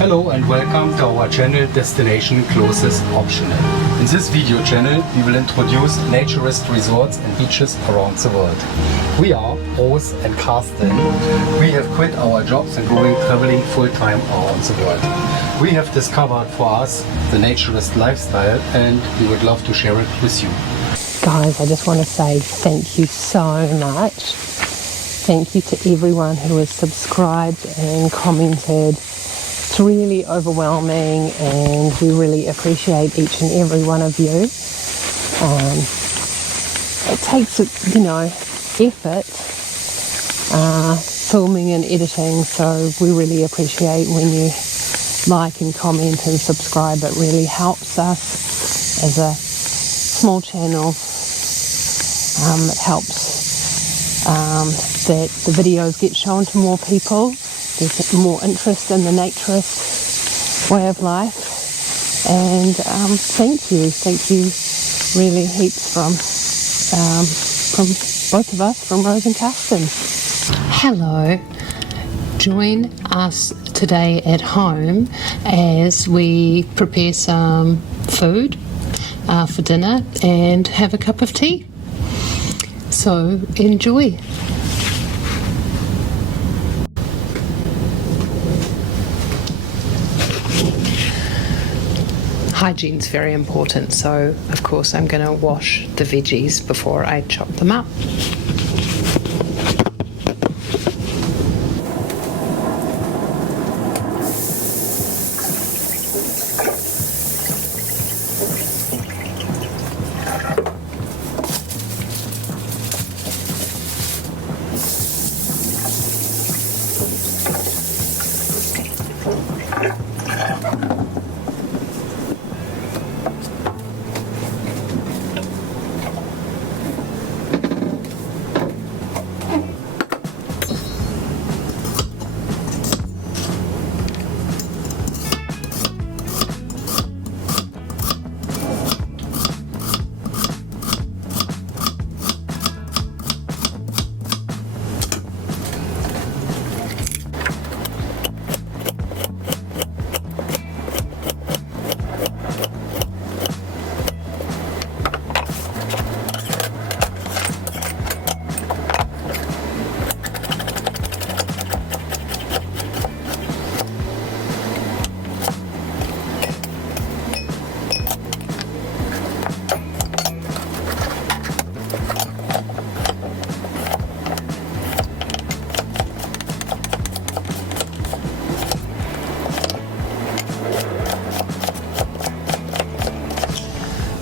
Hello and welcome to our channel Destination Closest Optional. In this video channel we will introduce naturist resorts and beaches around the world. We are Rose and Carsten. We have quit our jobs and going traveling full-time around the world. We have discovered for us the naturist lifestyle and we would love to share it with you. Guys, I just want to say thank you so much. Thank you to everyone who has subscribed and commented. It's really overwhelming and we really appreciate each and every one of you. It takes, effort filming and editing, so we really appreciate when you like and comment and subscribe. It really helps us as a small channel. It helps that the videos get shown to more people. There's more interest in the naturist way of life, and thank you really heaps from both of us, from Rose and Carsten. Hello, join us today at home as we prepare some food for dinner and have a cup of tea. So enjoy. Hygiene's very important, so of course I'm going to wash the veggies before I chop them up.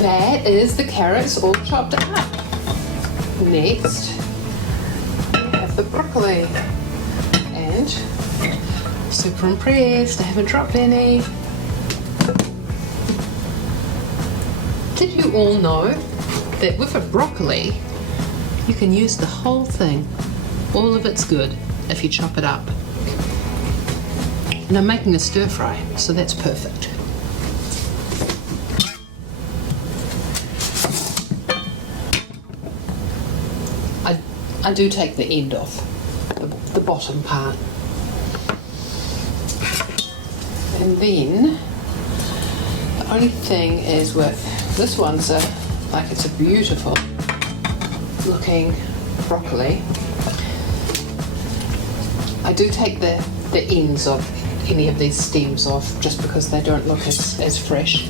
That is the carrots all chopped up. Next, we have the broccoli. And super impressed, I haven't dropped any. Did you all know that with a broccoli, you can use the whole thing? All of it's good if you chop it up. And I'm making a stir fry, so that's perfect. I do take the end off, the bottom part. And then, the only thing is with, this one's it's a beautiful looking broccoli. I do take the ends of any of these stems off just because they don't look as fresh.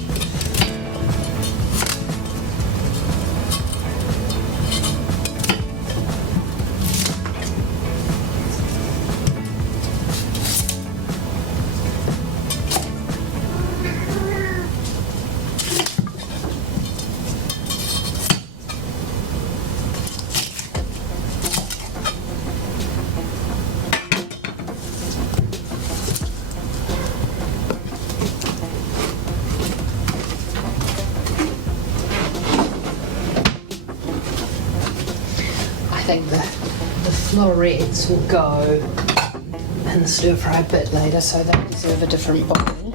I think the florets will go in the stir fry a bit later, so they deserve a different bowl.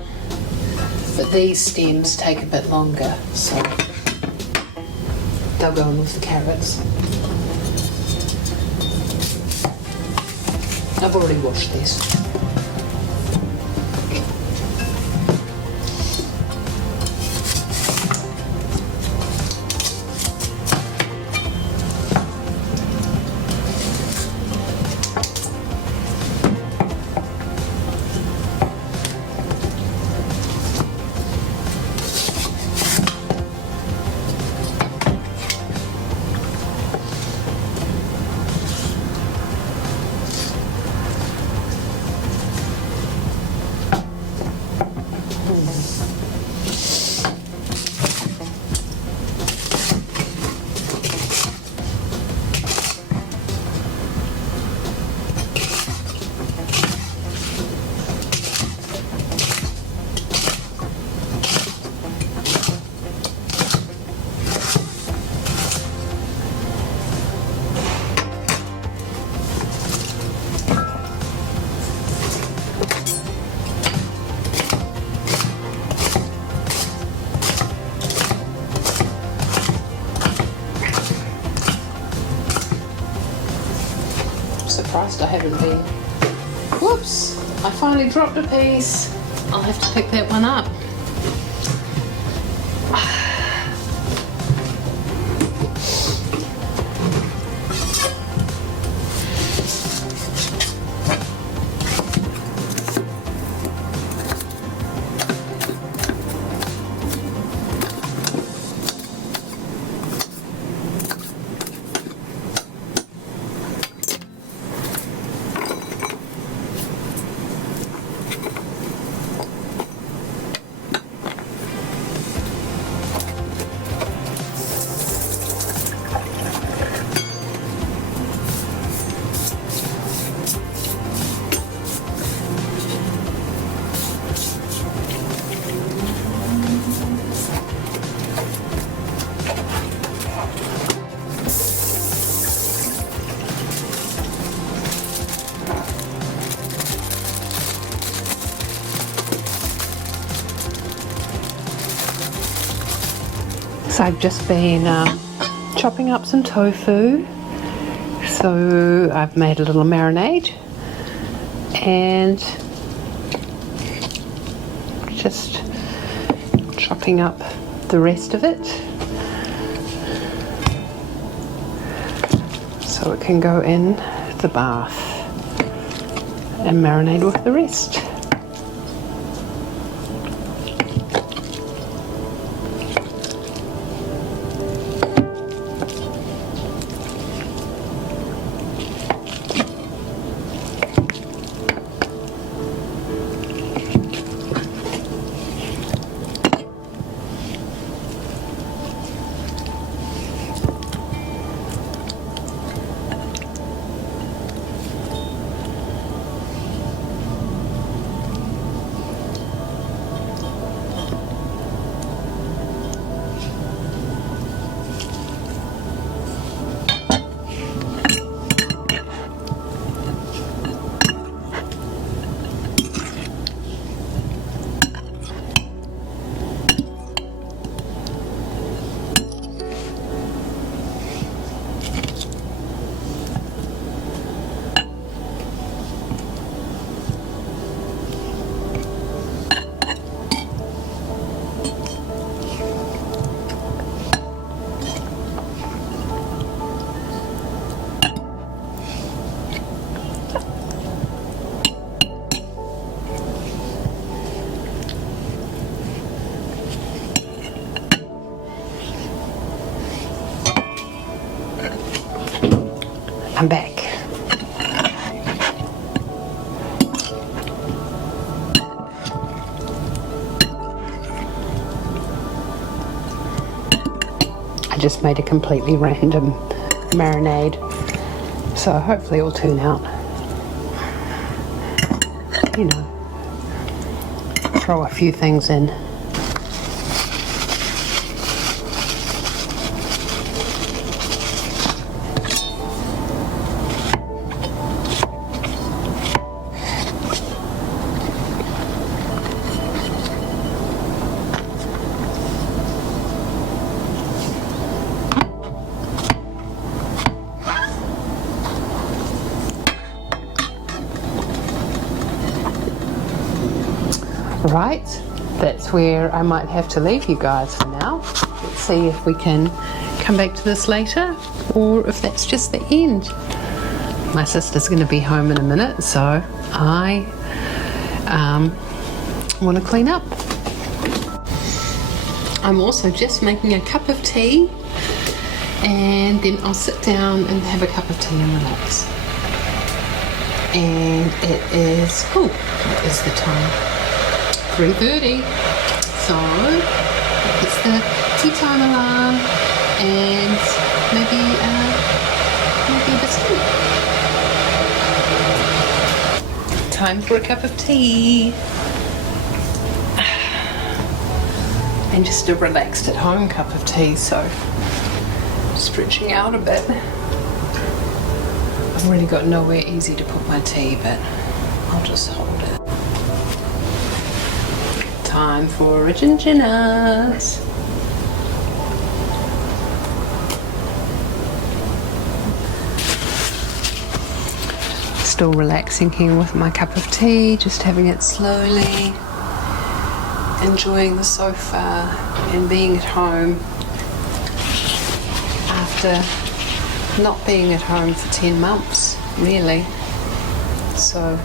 But these stems take a bit longer, so they'll go in with the carrots. I've already washed these. I haven't been. Whoops! I finally dropped a piece. I'll have to pick that one up. So I've just been chopping up some tofu. So I've made a little marinade and just chopping up the rest of it so it can go in the bath and marinate with the rest. I'm back. I just made a completely random marinade, so hopefully it will turn out, you know, throw a few things in. Right, that's where I might have to leave you guys for now. Let's see if we can come back to this later or if that's just the end. My sister's going to be home in a minute, so I want to clean up. I'm also just making a cup of tea and then I'll sit down and have a cup of tea and relax. And it is, what is the time? 3:30, so it's the tea time alarm and maybe a biscuit. Time for a cup of tea and just a relaxed at home cup of tea, so stretching out a bit. I've really got nowhere easy to put my tea, but I'll just hold it. Time for Ginginas. still relaxing here with my cup of tea, just having it slowly, enjoying the sofa and being at home after not being at home for 10 months, really. So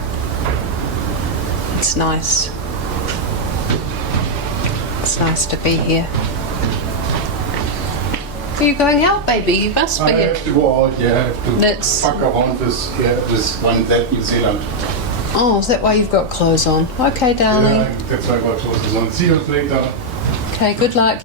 it's nice. It's nice to be here. Are you going out, baby? You must be. I have to go out, yeah. I have to That's- fuck around with one that New Zealand. Oh, is that why you've got clothes on? Okay, darling. Yeah, that's why I got clothes on. See you later. Okay, good luck.